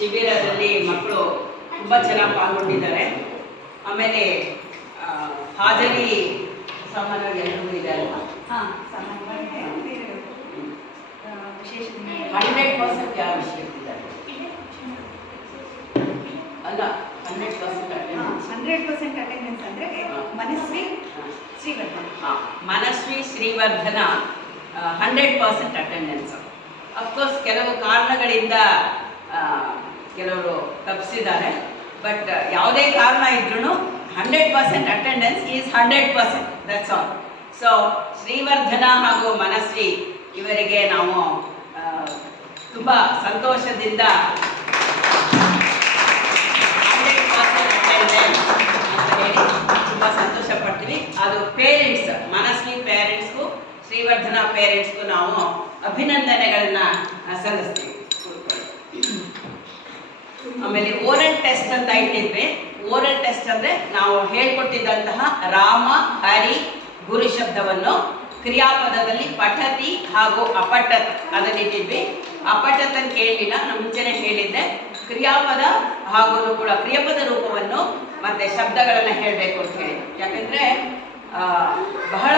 ಶಿಬಿರದಲ್ಲಿ ಮಕ್ಕಳು ತುಂಬ ಚೆನ್ನಾಗಿ ಪಾಲ್ಗೊಂಡಿದ್ದಾರೆ. ಆಮೇಲೆ ಹಾಜರಿ ಸಾಮಾನ್ಯವಾಗಿ ಎಲ್ಲರೂ ಇದೆ ಅಲ್ವಾ? ಹಾಂ ಹಂಡ್ರೆಡ್ ಪರ್ಸೆಂಟ್ ಯಾರು ಇಟ್ಟಿದ್ದಾರೆ ಅಲ್ಲ hundred percent hundred percent attendance ಅಂದರೆ Manasvi Shrivardhan. Manasvi Shrivardhan hundred percent attendance of course ಕೆಲವು ಕಾರಣಗಳಿಂದ ಕೆಲವರು ತಪ್ಪಿಸಿದ್ದಾರೆ ಬಟ್ ಯಾವುದೇ ಕಾರಣ ಇದ್ರೂ hundred percent attendance is hundred percent that's all so Shrivardhan ಹಾಗೂ ಮನಸ್ವಿ ಇವರಿಗೆ ನಾವು ತುಂಬ ಸಂತೋಷದಿಂದ ಅಟೆಂಡೆನ್ಸ್ ತುಂಬ ಸಂತೋಷ ಪಡ್ತೀವಿ ಅದು ಪೇರೆಂಟ್ಸ್ ಮನಸ್ವಿ ಪೇರೆಂಟ್ಸ್ಗೂ ಶ್ರೀವರ್ಧನ ಪೇರೆಂಟ್ಸ್ಗೂ ನಾವು ಅಭಿನಂದನೆಗಳನ್ನ ಸಲ್ಲಿಸ್ತೀವಿ. ಆಮೇಲೆ ಓರಲ್ ಟೆಸ್ಟ್ ಅಂತ ಇಟ್ಟಿದ್ವಿ. ಓರಲ್ ಟೆಸ್ಟ್ ಅಂದ್ರೆ ನಾವು ಹೇಳ್ಕೊಟ್ಟಿದ್ದಂತಹ ರಾಮ, ಹರಿ, ಗುರು ಶಬ್ದವನ್ನು ಕ್ರಿಯಾಪದದಲ್ಲಿ ಪಠತಿ ಹಾಗೂ ಅಪಠತ್ ಅದನ್ನಿಟ್ಟಿದ್ವಿ ಅಪಠತ್ ಅಂತ ಕೇಳಲಿಲ್ಲ ನಾನು ಮುಂಚೆನೆ ಹೇಳಿದ್ದೆ. ಕ್ರಿಯಾಪದ ಹಾಗೂ ಕೂಡ ಕ್ರಿಯಾಪದ ರೂಪವನ್ನು ಮತ್ತೆ ಶಬ್ದಗಳನ್ನು ಹೇಳಬೇಕು ಅಂತ ಹೇಳಿ ಯಾಕಂದ್ರೆ ಬಹಳ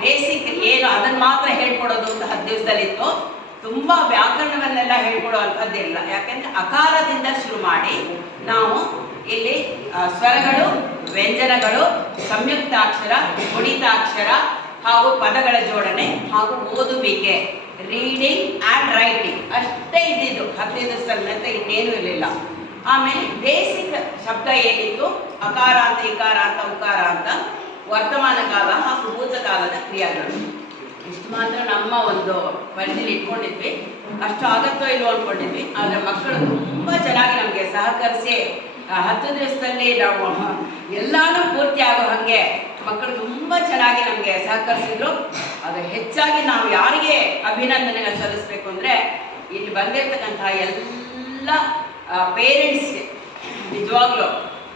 ಬೇಸಿಕ್ ಏನು ಅದನ್ನ ಮಾತ್ರ ಹೇಳ್ಕೊಡೋದು ಅಂತ ಹತ್ತು ದಿವಸದಲ್ಲಿತ್ತು. ತುಂಬಾ ವ್ಯಾಕರಣವನ್ನೆಲ್ಲ ಹೇಳ್ಕೊಡುವಂಥದ್ದಿಲ್ಲ. ಯಾಕೆಂದ್ರೆ ಅಕಾರದಿಂದ ಶುರು ಮಾಡಿ ನಾವು ಇಲ್ಲಿ ಸ್ವರಗಳು, ವ್ಯಂಜನಗಳು, ಸಂಯುಕ್ತಾಕ್ಷರ ಗುಣಿತಾಕ್ಷರ ಹಾಗೂ ಪದಗಳ ಜೋಡಣೆ ಹಾಗೂ ಓದುವಿಕೆ ರೀಡಿಂಗ್ ಆ್ಯಂಡ್ ರೈಟಿಂಗ್ ಅಷ್ಟೇ ಇದ್ದಿದ್ದು. ಹದಿನೈದು ದಿವಸದಂತೆ ಇನ್ನೇನು ಇರಲಿಲ್ಲ. ಆಮೇಲೆ ಬೇಸಿಕ್ ಶಬ್ದ ಏನಿತ್ತು? ಅಕಾರ ಅಂತ, ಇಕಾರ ಅಂತ, ಉಕಾರ ಅಂತ, ವರ್ತಮಾನ ಕಾಲ ಹಾಗೂ ಭೂತಕಾಲದ ಕ್ರಿಯೆಗಳು. ಇಷ್ಟು ಮಾತ್ರ ನಮ್ಮ ಒಂದು ಪರಿಧಿಲಿ ಇಟ್ಕೊಂಡಿದ್ವಿ. ಅಷ್ಟು ಆಗತ್ತೋ ಇಲ್ಲೋ ಅನ್ಕೊಂಡಿದ್ವಿ. ಆದರೆ ಮಕ್ಕಳು ತುಂಬ ಚೆನ್ನಾಗಿ ನಮಗೆ ಸಹಕರಿಸಿ ಹತ್ತು ದಿವಸದಲ್ಲಿ ನಾವು ಎಲ್ಲಾನು ಪೂರ್ತಿ ಆಗೋ ಹಾಗೆ ಮಕ್ಕಳು ತುಂಬ ಚೆನ್ನಾಗಿ ನಮಗೆ ಸಹಕರಿಸಿದ್ರು. ಅದು ಹೆಚ್ಚಾಗಿ ನಾವು ಯಾರಿಗೆ ಅಭಿನಂದನೆಗಳು ಸಲ್ಲಿಸಬೇಕು ಅಂದರೆ, ಇಲ್ಲಿ ಬಂದಿರತಕ್ಕಂತಹ ಎಲ್ಲ ಪೇರೆಂಟ್ಸ್ ನಿಜವಾಗ್ಲೂ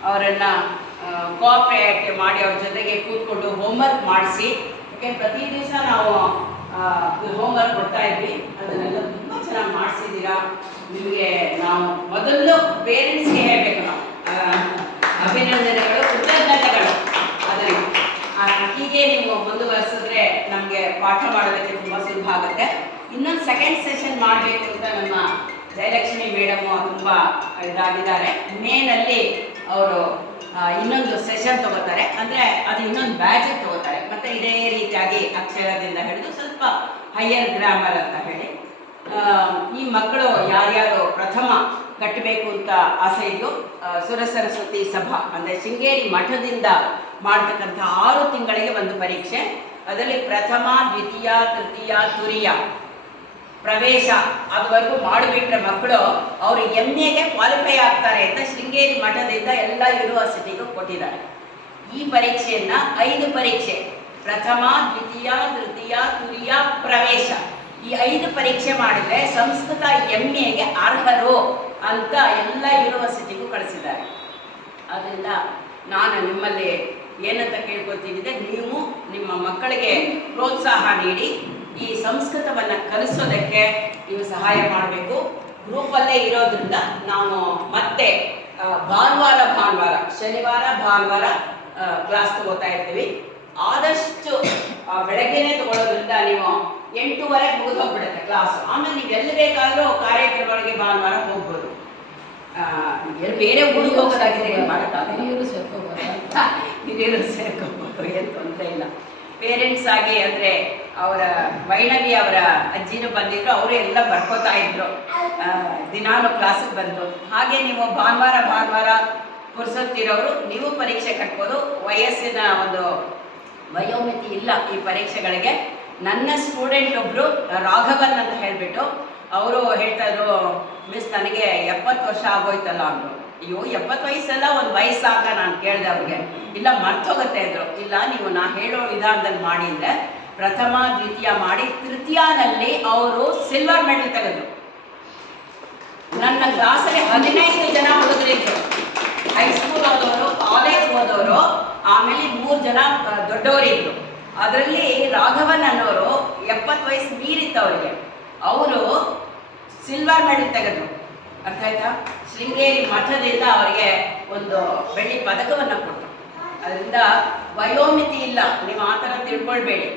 ಅವರನ್ನು ಕೋಆಪ್ರೇಟ್ ಮಾಡಿ, ಅವ್ರ ಜೊತೆಗೆ ಕೂತ್ಕೊಂಡು ಹೋಮ್ವರ್ಕ್ ಮಾಡಿಸಿ ಯಾಕೆ ಪ್ರತಿ ದಿವಸ ನಾವು ಹೋಮ್ವರ್ಕ್ ಕೊಡ್ತಾ ಇದ್ವಿ. ಅದನ್ನೆಲ್ಲ ತುಂಬಾ ಚೆನ್ನಾಗಿ ಮಾಡಿಸಿದ್ದೀರಾ. ನಿಮಗೆ ನಾವು ಮೊದಲು ಪೇರೆಂಟ್ಸ್ಗೆ ಹೇಳಬೇಕು ನಾವು. ಅಭಿನಂದನೆಗಳು, ಕೃತಜ್ಞತೆಗಳು. ಅದನ್ನು ಹೀಗೆ ನೀವು ಮುಂದುವರಿಸಿದ್ರೆ ನಮಗೆ ಪಾಠ ಮಾಡೋದಕ್ಕೆ ತುಂಬ ಸುಲಭ ಆಗುತ್ತೆ. ಇನ್ನೊಂದು ಸೆಕೆಂಡ್ ಸೆಷನ್ ಮಾಡಬೇಕು ಅಂತ ನಮ್ಮ ಜಯಲಕ್ಷ್ಮಿ ಮೇಡಮ್ ತುಂಬ ಇದಾಗಿದ್ದಾರೆ. ಮೇನಲ್ಲಿ ಅವರು ಇನ್ನೊಂದು ಸೆಷನ್ ತಗೋತಾರೆ. ಅಂದರೆ ಅದು ಇನ್ನೊಂದು ಬ್ಯಾಚ್ ತಗೋತಾರೆ. ಮತ್ತೆ ಇದೇ ರೀತಿಯಾಗಿ ಅಕ್ಷರದಿಂದ ಹಿಡಿದು ಸ್ವಲ್ಪ ಹೈಯರ್ ಗ್ರಾಮರ್ ಅಂತ ಹೇಳಿ. ಈ ಮಕ್ಕಳು ಯಾರ್ಯಾರು ಪ್ರಥಮ ಕಟ್ಟಬೇಕು ಅಂತ ಆಸೆ ಇದ್ದು ಆ, ಸುರ ಸರಸ್ವತಿ ಸಭಾ ಅಂದರೆ ಶೃಂಗೇರಿ ಮಠದಿಂದ ಮಾಡ್ತಕ್ಕಂಥ ಆರು ತಿಂಗಳಿಗೆ ಒಂದು ಪರೀಕ್ಷೆ. ಅದರಲ್ಲಿ ಪ್ರಥಮ ದ್ವಿತೀಯ ತೃತೀಯ ತುರಿಯ ಪ್ರವೇಶ ಅದುವರೆಗೂ ಮಾಡಿಬಿಟ್ರೆ ಮಕ್ಕಳು ಅವರು ಎಂ ಎಗೆ ಕ್ವಾಲಿಫೈ ಆಗ್ತಾರೆ ಅಂತ ಶೃಂಗೇರಿ ಮಠದಿಂದ ಎಲ್ಲ ಯೂನಿವರ್ಸಿಟಿಗೂ ಕೊಟ್ಟಿದ್ದಾರೆ. ಈ ಪರೀಕ್ಷೆಯನ್ನ ಐದು ಪರೀಕ್ಷೆ ಪ್ರಥಮ, ದ್ವಿತೀಯ, ತೃತೀಯ, ತುರಿಯ, ಪ್ರವೇಶ. ಈ ಐದು ಪರೀಕ್ಷೆ ಮಾಡಿದ್ರೆ ಸಂಸ್ಕೃತ ಎಂ ಎಗೆ ಅರ್ಹರು ಅಂತ ಎಲ್ಲ ಯೂನಿವರ್ಸಿಟಿಗೂ ಕಳಿಸಿದ್ದಾರೆ. ಅದರಿಂದ ನಾನು ನಿಮ್ಮಲ್ಲಿ ಏನಂತ ಕೇಳ್ಕೊತಿದ್ದೆ ನೀವು ನಿಮ್ಮ ಮಕ್ಕಳಿಗೆ ಪ್ರೋತ್ಸಾಹ ನೀಡಿ, ಈ ಸಂಸ್ಕೃತವನ್ನು ಕಲಿಸೋದಕ್ಕೆ ನೀವು ಸಹಾಯ ಮಾಡಬೇಕು. ಗ್ರೂಪಲ್ಲೇ ಇರೋದ್ರಿಂದ ನಾವು ಮತ್ತೆ ಭಾನುವಾರ ಭಾನುವಾರ, ಶನಿವಾರ, ಭಾನುವಾರ ಕ್ಲಾಸ್ ತಗೋತಾ ಇರ್ತೀವಿ. ಆದಷ್ಟು ಆ, ಬೆಳಗ್ಗೆನೇ ತಗೊಳ್ಳೋದ್ರಿಂದ ನೀವು ಎಂಟೂವರೆ ಮುಗಿದು ಹೋಗ್ಬಿಡುತ್ತೆ ಕ್ಲಾಸ್ ಆಮೇಲೆ ನೀವು ಎಲ್ಲಿ ಬೇಕಾದರೂ ಕಾರ್ಯಕ್ರಮಗಳಿಗೆ ಭಾನುವಾರ ಹೋಗ್ಬೋದು. ಎಲ್ಲಿ ಬೇರೆ ಊರಿಗೆ ಹೋಗೋದಾಗಿದೆ ಏನು ಸೇರ್ಕೋಬೋದು? ಹಿರಿಯರು ಸೇರ್ಕೋಬೋದಾ ಏನು ತೊಂದರೆ ಇಲ್ಲ. ಪೇರೆಂಟ್ಸ್ ಆಗಿ ಅಂದರೆ ಅವರ ವೈಣವಿ ಅವರ ಅಜ್ಜಿನೂ ಬಂದಿದ್ರು ಅವರು ಎಲ್ಲ ಬರ್ಕೋತಾ ಇದ್ರು. ದಿನಾಲೂ ದಿನಾಲು ಕ್ಲಾಸಿಗೆ ಬಂದು. ಹಾಗೆ ನೀವು ಭಾನುವಾರ ಭಾನುವಾರ ಪುರ್ಸೊತ್ತಿರೋರು ನೀವು ಪರೀಕ್ಷೆ ಕಟ್ಬೋದು ವಯಸ್ಸಿನ ಒಂದು ವಯೋಮಿತಿ ಇಲ್ಲ ಈ ಪರೀಕ್ಷೆಗಳಿಗೆ. ನನ್ನ ಸ್ಟೂಡೆಂಟ್ ಒಬ್ಬರು ರಾಘವನ್ ಅಂತ ಹೇಳ್ಬಿಟ್ಟು ಅವರು ಹೇಳ್ತಾ ಇದ್ರು ಮಿಸ್ ನನಗೆ ಎಪ್ಪತ್ತು ವರ್ಷ ಆಗೋಯ್ತಲ್ಲ ಅಂದರು. ಅಯ್ಯೋ, ಎಪ್ಪತ್ತು ವಯಸ್ಸೆಲ್ಲ, ಒಂದು ವಯಸ್ಸಾಗ ನಾನು ಕೇಳಿದೆ ಅವ್ರಿಗೆ. ಇಲ್ಲ, ಮರ್ತೋಗುತ್ತೆ ಇದ್ರು ಇಲ್ಲ, ನೀವು ನಾ ಹೇಳೋ ವಿಧಾನದಲ್ಲಿ ಮಾಡಿ ಅಂದರೆ ಪ್ರಥಮ, ದ್ವಿತೀಯ ಮಾಡಿ ತೃತೀಯನಲ್ಲಿ ಅವರು ಸಿಲ್ವರ್ ಮೆಡಲ್ ತೆಗೆದ್ರು. ನನ್ನ ಕ್ಲಾಸಲ್ಲಿ ಹದಿನೈದು ಜನ ಹುಡುಗರಿದ್ರು ಹೈಸ್ಕೂಲ್ ಓದೋರು ಕಾಲೇಜ್ ಓದೋರು ಆಮೇಲೆ ಮೂರು ಜನ ದೊಡ್ಡವರು ದೊಡ್ಡವರಿದ್ರು. ಅದರಲ್ಲಿ ರಾಘವನ್ ಅನ್ನೋರು ಎಪ್ಪತ್ತು ವಯಸ್ಸು ಮೀರಿತ್ತು ಅವರಿಗೆ. ಅವರು ಸಿಲ್ವರ್ ಮೆಡಲ್ ತೆಗೆದ್ರು. ಅರ್ಥ ಆಯ್ತಾ ಶೃಂಗೇರಿ ಮಠದಿಂದ ಅವರಿಗೆ ಒಂದು ಬೆಳ್ಳಿ ಪದಕವನ್ನು ಕೊಟ್ಟರು ಅದರಿಂದ ವಯೋಮಿತಿ ಇಲ್ಲ. ನೀವು ಆ ಥರ ತಿಳ್ಕೊಳ್ಬೇಡಿ.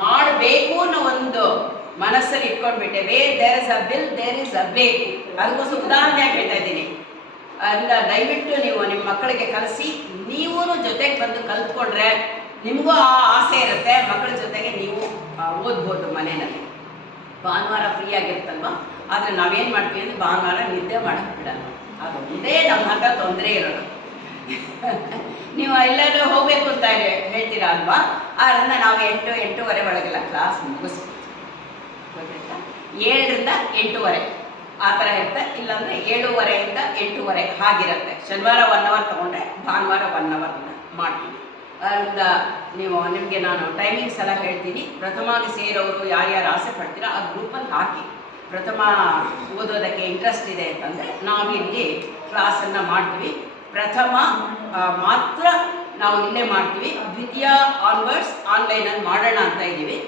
ಮಾಡಬೇಕು ಅನ್ನೋ ಒಂದು ಮನಸ್ಸಲ್ಲಿ ಇಟ್ಕೊಂಡ್ಬಿಟ್ಟೆ. Where there is a will there is a ಬೇಕು ಅದಕ್ಕೋಸ್ಕರ ಉದಾಹರಣೆ ಹೇಳ್ತಾ ಇದ್ದೀನಿ. ಅದರಿಂದ ದಯವಿಟ್ಟು ನೀವು ನಿಮ್ಮ ಮಕ್ಕಳಿಗೆ ಕಲಿಸಿ ನೀವೂ ಜೊತೆಗೆ ಬಂದು ಕಲ್ತ್ಕೊಂಡ್ರೆ ನಿಮಗೂ ಆ ಆಸೆ ಇರುತ್ತೆ. ಮಕ್ಕಳ ಜೊತೆಗೆ ನೀವು ಓದ್ಬೋದು ಮನೆಯಲ್ಲಿ. ಭಾನುವಾರ ಫ್ರೀ ಆಗಿರುತ್ತಲ್ವಾ? ಆದರೆ ನಾವೇನು ಮಾಡ್ತೀವಿ ಅಂದರೆ ಭಾನುವಾರ ನಿದ್ದೆ ಮಾಡಕ್ಕೆ ಬಿಡಲ್ಲ. ಅದು ಒಂದೇ ನಮ್ಮ ಹತ್ರ ತೊಂದರೆ ಇರೋದು. ನೀವು ಎಲ್ಲರೂ ಹೋಗಬೇಕು ಅಂತ ಹೇಳ್ತೀರಾ ಅಲ್ವಾ? ಆದ್ದರಿಂದ ನಾವು ಎಂಟು, ಎಂಟೂವರೆ ಒಳಗೆಲ್ಲ ಕ್ಲಾಸ್ ಗೊತ್ತಾಯ್ತಾ? ಏಳರಿಂದ ಎಂಟೂವರೆ. ಆ ಥರ ಇರುತ್ತೆ. ಇಲ್ಲಾಂದರೆ ಏಳೂವರೆಯಿಂದ ಎಂಟೂವರೆ ಹಾಗಿರುತ್ತೆ. ಶನಿವಾರ ಒನ್ ಅವರ್ ತಗೊಂಡ್ರೆ ಭಾನುವಾರ ಒನ್ ಅವರ್ ಮಾಡ್ತೀವಿ. ಅದರಿಂದ ನೀವು, ನಿಮಗೆ ನಾನು ಟೈಮಿಂಗ್ಸ್ ಎಲ್ಲ ಹೇಳ್ತೀನಿ. ಪ್ರಥಮಾಗಿ ಸೇರೋರು ಯಾರ್ಯಾರು ಆಸೆ ಪಡ್ತೀರಾ, ಆ ಗ್ರೂಪಲ್ಲಿ ಹಾಕಿ. ಪ್ರಥಮ ಓದೋದಕ್ಕೆ ಇಂಟ್ರೆಸ್ಟ್ ಇದೆ ಅಂತಂದರೆ ನಾವಿಲ್ಲಿ ಕ್ಲಾಸನ್ನು ಮಾಡ್ತೀವಿ. ಪ್ರಥಮ ಮಾತ್ರ ನಾವು ಇಲ್ಲೇ ಮಾಡ್ತೀವಿ. ದ್ವಿತೀಯ ಆನ್ವರ್ಡ್ಸ್ ಆನ್ಲೈನಲ್ಲಿ ಮಾಡೋಣ ಅಂತ ಇದ್ದೀವಿ.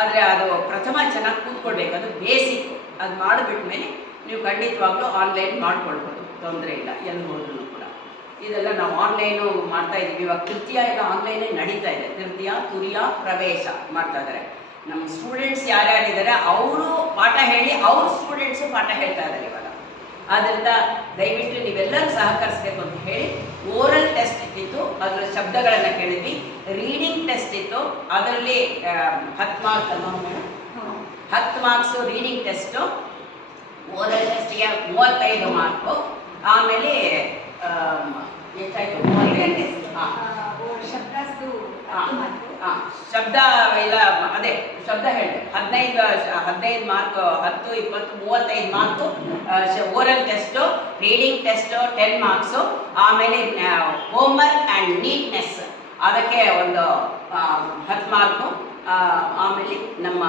ಆದರೆ ಅದು ಪ್ರಥಮ ಚೆನ್ನಾಗಿ ಕೂತ್ಕೊಳ್ಬೇಕು. ಅದು ಬೇಸಿಕ್ ಅದು ಮಾಡಿಬಿಟ್ಟ ಮೇಲೆ ನೀವು ಖಂಡಿತವಾಗ್ಲೂ ಆನ್ಲೈನ್ ಮಾಡ್ಕೊಳ್ಬೋದು. ತೊಂದರೆ ಇಲ್ಲ. ಎಲ್ಲಿ ಹೋದ್ರೂ ಕೂಡ. ಇದೆಲ್ಲ ನಾವು ಆನ್ಲೈನು ಮಾಡ್ತಾ ಇದ್ದೀವಿ. ಇವಾಗ ತೃತೀಯ ಎಲ್ಲ ಆನ್ಲೈನೇ ನಡೀತಾ ಇದೆ. ತೃತೀಯ ತುರಿಯ ಪ್ರವೇಶ ಮಾಡ್ತಾ ಇದ್ದಾರೆ. ನಮ್ಮ ಸ್ಟೂಡೆಂಟ್ಸ್ ಯಾರ್ಯಾರಿದ್ದಾರೆ ಅವರು ಪಾಠ ಹೇಳಿ ಅವ್ರ ಸ್ಟೂಡೆಂಟ್ಸು ಪಾಠ ಹೇಳ್ತಾ ಇದ್ದಾರೆ ಇವಾಗ. ಆದ್ದರಿಂದ ದಯವಿಟ್ಟು ನೀವೆಲ್ಲರೂ ಸಹಕರಿಸಬೇಕು ಅಂತ ಹೇಳಿ ಓರಲ್ ಟೆಸ್ಟ್ ಇತ್ತು ಅದರ ಶಬ್ದಗಳನ್ನು ಕೇಳಿದ್ವಿ. ರೀಡಿಂಗ್ ಟೆಸ್ಟ್ ಇತ್ತು. ಅದರಲ್ಲಿ ಹತ್ತು ಮಾರ್ಕ್ಸ್ ಅಲ್ವಾ ಹತ್ತು ಮಾರ್ಕ್ಸು ರೀಡಿಂಗ್ ಟೆಸ್ಟು ಓರಲ್ ಟೆಸ್ಟಿಗೆ ಮೂವತ್ತೈದು ಮಾರ್ಕು. ಆಮೇಲೆ ಎಷ್ಟಾಯ್ತು? ಶಬ್ದ ಇಲ್ಲ ಅದೇ ಶಬ್ದ ಹೇಳಿ ಹದಿನೈದು ಹದಿನೈದು ಮಾರ್ಕ್ ಹತ್ತು ಇಪ್ಪತ್ತು ಮೂವತ್ತೈದು mark. Oral test reading test ten marks. ಆಮೇಲೆ ಹೋಮ್ವರ್ಕ್ ಆ್ಯಂಡ್ ನೀಟ್ನೆಸ್. ಅದಕ್ಕೆ ಒಂದು ಹತ್ತು ಮಾರ್ಕು. ಆಮೇಲೆ ನಮ್ಮ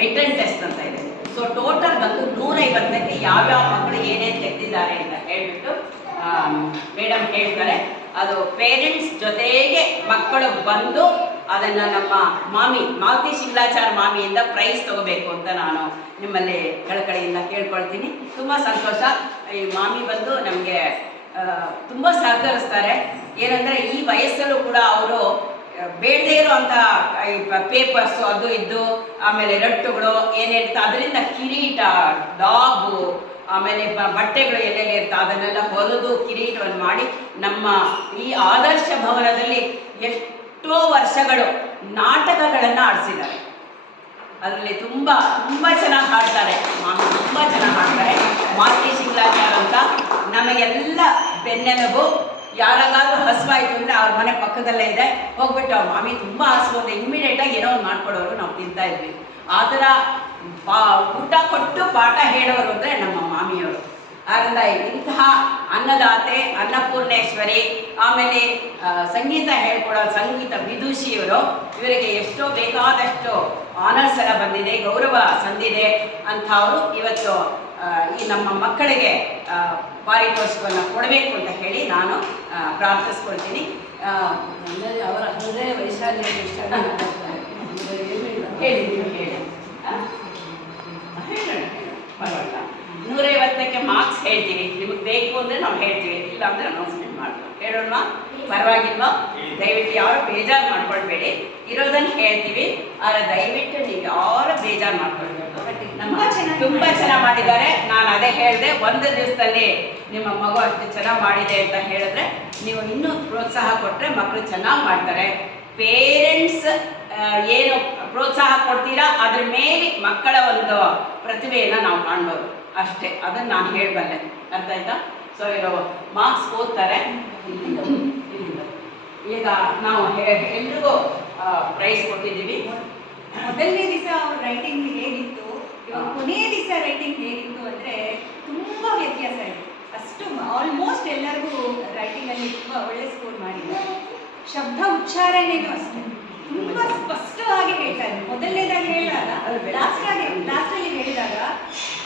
ರಿಟರ್ನ್ ಟೆಸ್ಟ್ ಅಂತ ಇದೆ. ಸೊ ಟೋಟಲ್ ಬಂದು ನೂರೈವತ್ತಕ್ಕೆ ಯಾವ್ಯಾವ ಮಕ್ಕಳು ಏನೇನು ತೆಗೆದಿದ್ದಾರೆ ಅಂತ ಹೇಳ್ಬಿಟ್ಟು ಮೇಡಮ್ ಹೇಳ್ತಾರೆ. ಅದು ಪೇರೆಂಟ್ಸ್ ಜೊತೆಗೆ ಮಕ್ಕಳು ಬಂದು ಅದನ್ನು ನಮ್ಮ ಮಾಮಿ ಮಾಲತಿ ಶಿಂಗ್ಲಾಚಾರ್ ಮಾಮಿಯಿಂದ ಪ್ರೈಸ್ ತಗೋಬೇಕು ಅಂತ ನಾನು ನಿಮ್ಮಲ್ಲಿ ಕಳಕಳಿಯಿಂದ ಕೇಳ್ಕೊಳ್ತೀನಿ. ತುಂಬ ಸಂತೋಷ. ಈ ಮಾಮಿ ಬಂದು ನಮಗೆ ತುಂಬ ಸಹಕರಿಸ್ತಾರೆ. ಏನಂದರೆ ಈ ವಯಸ್ಸಲ್ಲೂ ಕೂಡ ಅವರು ಬೇಡದೇ ಇರುವಂಥ ಪೇಪರ್ಸು ಅದು ಇದ್ದು ಆಮೇಲೆ ರಟ್ಟುಗಳು ಏನಿರ್ತಾ ಅದರಿಂದ ಕಿರೀಟ ಡಾಬು ಆಮೇಲೆ ಬಟ್ಟೆಗಳು ಎಲ್ಲೆಲ್ಲಿ ಇರ್ತಾ ಅದನ್ನೆಲ್ಲ ಹೊಲಿದು ಕಿರೀಟವನ್ನು ಮಾಡಿ ನಮ್ಮ ಈ ಆದರ್ಶ ಭವನದಲ್ಲಿ ಎಷ್ಟೋ ವರ್ಷಗಳು ನಾಟಕಗಳನ್ನು ಆಡಿಸಿದ್ದಾರೆ. ಅದರಲ್ಲಿ ತುಂಬ ತುಂಬ ಚೆನ್ನಾಗಿ ಹಾಡ್ತಾರೆ. ತುಂಬ ಚೆನ್ನಾಗಿ ಹಾಡ್ತಾರೆ. ಮಾತೃ ಶಿಂಗ್ಲಾಚಾರ ಅಂತ ನಮಗೆಲ್ಲ ಬೆನ್ನೆಲುಬು. ಯಾರಿಗಾದ್ರೂ ಹಸುವಾಯ್ತು ಅಂದರೆ ಅವ್ರ ಮನೆ ಪಕ್ಕದಲ್ಲೇ ಇದೆ. ಹೋಗ್ಬಿಟ್ಟು ಅವ್ರ ಮಾಮಿ ತುಂಬ ಇಮಿಡಿಯೇಟ್ ಇಮ್ಮಿಡಿಯೇಟಾಗಿ ಏನೋ ಒಂದು ಮಾಡ್ಕೊಡೋರು ನಾವು ತಿಂತಾ ಇದ್ವಿ. ಆ ಥರ ಪಾ, ಊಟ ಕೊಟ್ಟು ಪಾಠ ಹೇಳೋರು ಅಂದರೆ ನಮ್ಮ ಮಾಮಿಯವರು. ಆದ್ದರಿಂದ ಇಂತಹ ಅನ್ನದಾತೆ, ಅನ್ನಪೂರ್ಣೇಶ್ವರಿ, ಆಮೇಲೆ ಸಂಗೀತ ಹೇಳ್ಕೊಡೋ ಸಂಗೀತ ವಿದುಷಿಯವರು, ಇವರಿಗೆ ಎಷ್ಟೋ ಬೇಕಾದಷ್ಟು ಆನರ್ಸ್ ಎಲ್ಲ ಬಂದಿದೆ, ಗೌರವ ಸಂದಿದೆ ಅಂತ ಅವರು ಇವತ್ತು ಈ ನಮ್ಮ ಮಕ್ಕಳಿಗೆ ಪಾರಿತೋಷಿಕವನ್ನು ಕೊಡಬೇಕು ಅಂತ ಹೇಳಿ ನಾನು ಪ್ರಾರ್ಥಿಸ್ಕೊಳ್ತೀನಿ. ಅಂದರೆ ಅವರ? ಹೇಳೋಣ ಪರವಾಗಿಲ್ಲ. ನೂರೈವತ್ತಕ್ಕೆ ಮಾರ್ಕ್ಸ್ ಹೇಳ್ತೀವಿ ನಿಮಗೆ ಬೇಕು ಅಂದರೆ ನಾವು ಹೇಳ್ತೀವಿ. ಇಲ್ಲ ಅಂದರೆ ಅನೌನ್ಸ್ಮೆಂಟ್ ಮಾಡ್ತೀವಿ. ಹೇಳೋಣ ಪರವಾಗಿಲ್ವಾ? ದಯವಿಟ್ಟು ಯಾರು ಬೇಜಾರು ಮಾಡ್ಕೊಳ್ಬೇಡಿ. ಇರೋದನ್ನು ಹೇಳ್ತೀವಿ. ಆದರೆ ದಯವಿಟ್ಟು ನೀವು ಯಾರು ಬೇಜಾರು ಮಾಡ್ಕೊಳ್ಬೇಕು ನಮ್ಮ ತುಂಬಾ ಚೆನ್ನಾಗಿ ತುಂಬ ಚೆನ್ನಾಗಿ ಮಾಡಿದ್ದಾರೆ. ನಾನು ಅದೇ ಹೇಳಿದೆ ಒಂದು ದಿವಸದಲ್ಲಿ ನಿಮ್ಮ ಮಗು ಅಷ್ಟು ಚೆನ್ನಾಗಿ ಮಾಡಿದೆ ಅಂತ ಹೇಳಿದ್ರೆ ನೀವು ಇನ್ನೂ ಪ್ರೋತ್ಸಾಹ ಕೊಟ್ಟರೆ ಮಕ್ಕಳು ಚೆನ್ನಾಗಿ ಮಾಡ್ತಾರೆ. ಪೇರೆಂಟ್ಸ್ ಏನು ಪ್ರೋತ್ಸಾಹ ಕೊಡ್ತೀರಾ ಅದ್ರ ಮೇಲೆ ಮಕ್ಕಳ ಒಂದು ಪ್ರತಿಭೆಯನ್ನು ನಾವು ಕಾಣ್ಬೋದು. ಅಷ್ಟೇ ಅದನ್ನು ನಾನು ಹೇಳಬಲ್ಲೆ. ಅರ್ಥ ಆಯ್ತಾ? ಸೊ ಇವರು ಮಾರ್ಕ್ಸ್ ಓದ್ತಾರೆ. ಈಗ ನಾವು ಎಲ್ರಿಗೂ ಪ್ರೈಸ್ ಕೊಟ್ಟಿದ್ದೀವಿ. ಮೊದಲನೇ ದಿವಸ ಅವ್ರ ರೈಟಿಂಗ್ ಹೇಗಿತ್ತು? ಕೊನೆಯ ದಿವಸ ರೈಟಿಂಗ್ ಹೇಗಿತ್ತು ಅಂದರೆ ತುಂಬ ವ್ಯತ್ಯಾಸ ಇದೆ. ಅಷ್ಟು ಆಲ್ಮೋಸ್ಟ್ ಎಲ್ಲರಿಗೂ ರೈಟಿಂಗಲ್ಲಿ ತುಂಬ ಒಳ್ಳೆ ಸ್ಕೋರ್ ಮಾಡಿದ್ರು ಶಬ್ದ ಉಚ್ಚಾರಣೆಗೂ ಅಷ್ಟೇ. ತುಂಬ ಸ್ಪಷ್ಟವಾಗಿ ಹೇಳ್ತಾ ಇದ್ರು. ಮೊದಲನೇದಾಗಿ ಹೇಳಿದಾಗ ಲಾಸ್ಟಾಗಿ ಲಾಸ್ಟಲ್ಲಿ ಹೇಳಿದಾಗ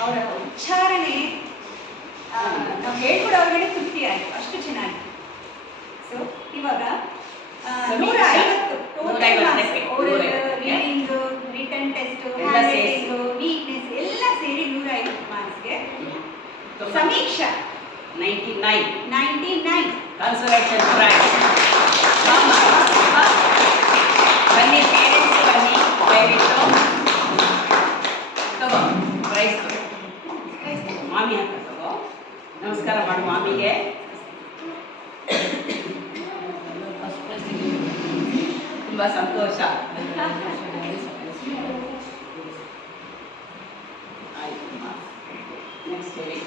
ಅವರ ಉಚ್ಚಾರಣೆ ನಾವು ಹೇಳ್ಕೊಡೋ ಅವ್ರಿಗೆ ತೃಪ್ತಿ ಆಯಿತು. ಅಷ್ಟು ಚೆನ್ನಾಗಿತ್ತು. ಸೊ ಇವಾಗ ನೂರ ಐವತ್ತು. Total reading return test handwriting Sameeksha. 99 99 conservation ಟ್ರೈಕ್ ಬನ್ನಿ ಪೇರೆಂಟ್ಸ್ ಬನ್ನಿ ದಯವಿಟ್ಟು. ತಗೋ ಪ್ರೈಸ್ ಮಾಮಿ ಹತ್ರ ನಮಸ್ಕಾರ ಮಾಡು ಮಾಮಿಗೆ. ತುಂಬ ಸಂತೋಷ. ಆಯ್ತು ನೆಕ್ಸ್ಟ್ ಹೇಳಿ.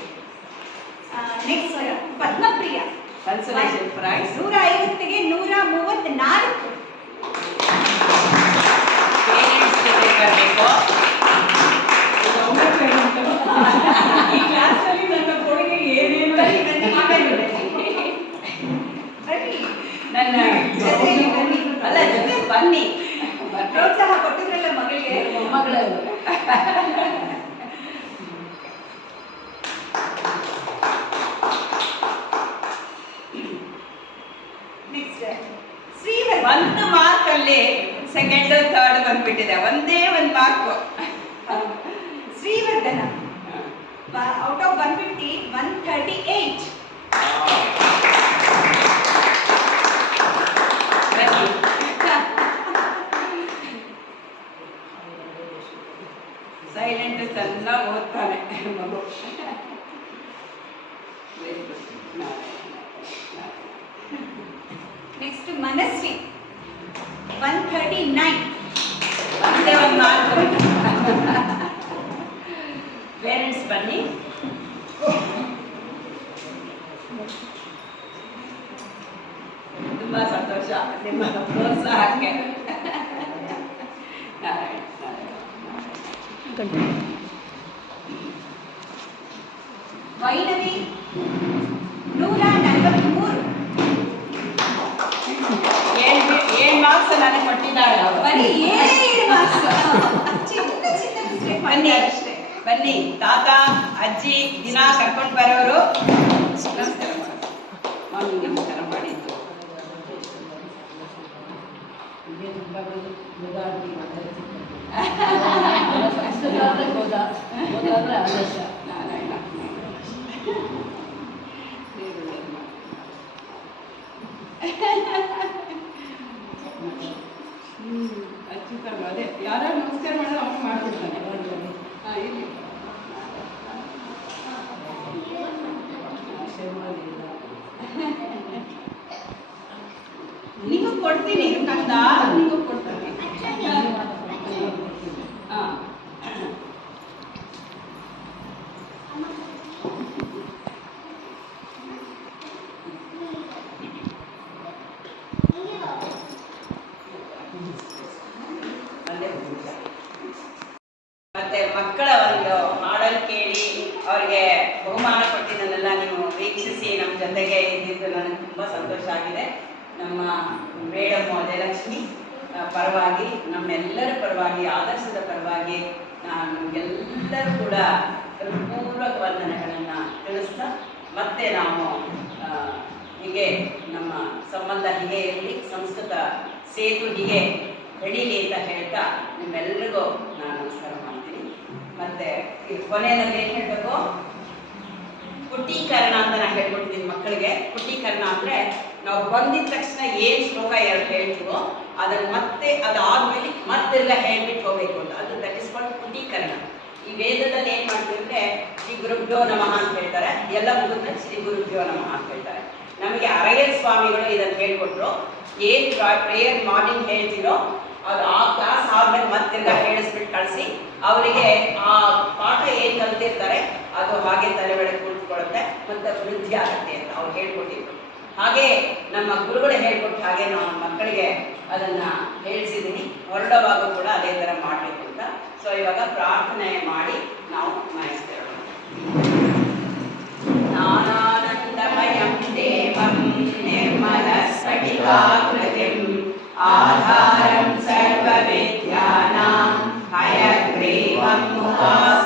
ನೆಕ್ಸ್ಟ್ ಪದ್ಮಪ್ರಿಯ ಕನ್ಸಲೇಷನ್ ಪ್ರೈಸ್ ನೂರ ಐವತ್ತಿಗೆ ನೂರ ಮೂವತ್ತ್ನಾಲ್ಕು. ಅಲ್ಲ ಜೊತೆ ಬನ್ನಿ. ಪ್ರೋತ್ಸಾಹ ಕೊಟ್ಟಿದ್ರಲ್ಲ ಮಗಳಿಗೆ. ಮೊಮ್ಮಗಳು कर लेना आउट ऑफ़ 150 138 ಪೇರೆಂಟ್ಸ್ ಬನ್ನಿ ತುಂಬಾ ಸಂತೋಷ ನಿಮ್ಮ ಪ್ರೋತ್ಸಾಹಕ್ಕೆ ನಾರಾಯಣ, ನಾರಾಯಣ. ವೈನವಿ ನೂರ ನಲವತ್ತ್ಮೂರು ಏನ್ ಏನ್ ಮಾರ್ಕ್ಸ್ ನನಗೆ ಕೊಟ್ಟಿದ್ದಾಳೆ ಅವರು ಬರೀ ಏಳೇ ಏಳು ಮಾರ್ಕ್ಸ್ ಚಿಕ್ಕ ಚಿಕ್ಕ ಮಿಸ್ಟೇಕ್ ಬನ್ನಿ ಮಾಡಿದ್ದಾರೆ ಅಷ್ಟೇ ಬನ್ನಿ, ತಾತ, ಅಜ್ಜಿ, ದಿನ ಕರ್ಕೊಂಡು ಬರೋರು. ನಮಸ್ಕಾರ ಮಾಡಿ ನಮಸ್ಕಾರ ಮಾಡಿದ್ದು. ನಾರಾಯಣ ಹ್ಮ್, ಅಚ್ಯುತ ಅದೇ ಯಾರು ನಮಸ್ಕಾರ ಮಾಡಿದ್ರೆ ಅವನು ಮಾಡ್ಬಿಡ್ತಾನೆ. ನಿಗೂ ಕೊಡ್ತೀನಿ ಕಂದ ನಿಗೂ ಕೊಡ್ತೀನಿ ಹಾಂ ಅಲ್ಲೇ ಹೋಗ್ಬಿಟ್ಟ. ಮತ್ತೆ ಮಕ್ಕಳ ಒಂದು ಹಾಡನ್ನು ಕೇಳಿ ಅವರಿಗೆ ಬಹುಮಾನ ಕೊಟ್ಟಿದ್ದನ್ನೆಲ್ಲ ನೀವು ವೀಕ್ಷಿಸಿ ನಮ್ಮ ಜೊತೆಗೆ ಇದ್ದಿದ್ದು ನನಗೆ ತುಂಬ ಸಂತೋಷ ಆಗಿದೆ. ನಮ್ಮ ಮೇಡಮ್ ಜಯಲಕ್ಷ್ಮಿ ಪರವಾಗಿ, ನಮ್ಮೆಲ್ಲರ ಪರವಾಗಿ, ಆದರ್ಶದ ಪರವಾಗಿ ನಾನು ಎಲ್ಲರೂ ಕೂಡ ಪೂರ್ವಕ ವಂದನೆಗಳನ್ನು ತಿಳಿಸ್ತಾ, ಮತ್ತೆ ನಾವು ಹೀಗೆ ನಮ್ಮ ಸಂಬಂಧ ಹೀಗೆ ಇರಲಿ, ಸಂಸ್ಕೃತ ಸೇತು ಹೀಗೆ ಬೆಳೀಲಿ ಅಂತ ಹೇಳ್ತಾ ನಿಮ್ಮೆಲ್ಲರಿಗೂ ನಾನು ನಮಸ್ಕಾರ ಮಾಡ್ತೀನಿ. ಮತ್ತೆ ಕೊನೆಯಲ್ಲಿ ಏನು ಹೇಳಬೇಕು? ಪುಟೀಕರಣ ಅಂತ ನಾನು ಹೇಳ್ಕೊಟ್ಟಿದ್ದೀನಿ ಮಕ್ಕಳಿಗೆ. ಪುಟೀಕರಣ ಅಂದ್ರೆ ನಾವು ಬಂದಿದ ತಕ್ಷಣ ಏನು ಶ್ಲೋಕ ಎರಡು ಹೇಳ್ತೀವೋ ಅದನ್ನು ಮತ್ತೆ ಅದಾದ್ಮೇಲೆ ಮತ್ತೆಲ್ಲ ಹೇಳ್ಬಿಟ್ಟು ಹೋಗ್ಬೇಕು ಅಂತ. ಅದು ದಟ್ ಇಸ್ ಕಾಲ್ಡ್ ಪುಟೀಕರಣ. ಈ ವೇದದಲ್ಲಿ ಏನು ಮಾಡ್ತೀವಿ ಶ್ರೀ ಗುರುಭ್ಯೋ ನಮಃ ಅಂತ ಹೇಳ್ತಾರೆ. ಎಲ್ಲ ಮುಗಿದ್ರೆ ಶ್ರೀ ಗುರುಭ್ಯೋ ನಮಃ ಅಂತ ಹೇಳ್ತಾರೆ. ನಮಗೆ ಅರಯರ್ ಸ್ವಾಮಿಗಳು ಇದನ್ನು ಹೇಳ್ಕೊಟ್ರು. ಏನು ಪ್ರೇಯರ್ ಮಾರ್ನಿಂಗ್ ಹೇಳ್ತೀರೋ ಅದು ಆ ಕ್ಲಾಸ್ ಆದ್ಮೇಲೆ ಮತ್ತೆಲ್ಲ ಹೇಳಿಸ್ಬಿಟ್ಟು ಕಳಿಸಿ, ಅವರಿಗೆ ಆ ಪಾಠ ಏನು ಕಲ್ತಿರ್ತಾರೆ, ಅದು ಹಾಗೆ ತಲೆ ಒಳಗೆ ಕುಳಿತುಕೊಳ್ಳುತ್ತೆ ಮತ್ತು ವೃದ್ಧಿ ಆಗುತ್ತೆ ಅಂತ ಅವ್ರು ಹೇಳ್ಕೊಟ್ಟಿದ್ರು. ಹಾಗೆ ನಮ್ಮ ಗುರುಗಳು ಹೇಳ್ಕೊಟ್ಟು ಹಾಗೆ ನಾವು ಮಕ್ಕಳಿಗೆ ಅದನ್ನು ಹೇಳಿಸಿದ್ದೀನಿ ಹೊರಡುವಾಗ ಕೂಡ ಅದೇ ಥರ ಮಾಡಬೇಕು ಅಂತ. ಸೊ ಇವಾಗ ಪ್ರಾರ್ಥನೆ ಮಾಡಿ ನಾವು ಆಧಾರಂ ಸರ್ವವಿದ್ಯಾನಾಂ. ಹಯಗ್ರೀವಂ ಮುಖಾಸ್ಮಹೇ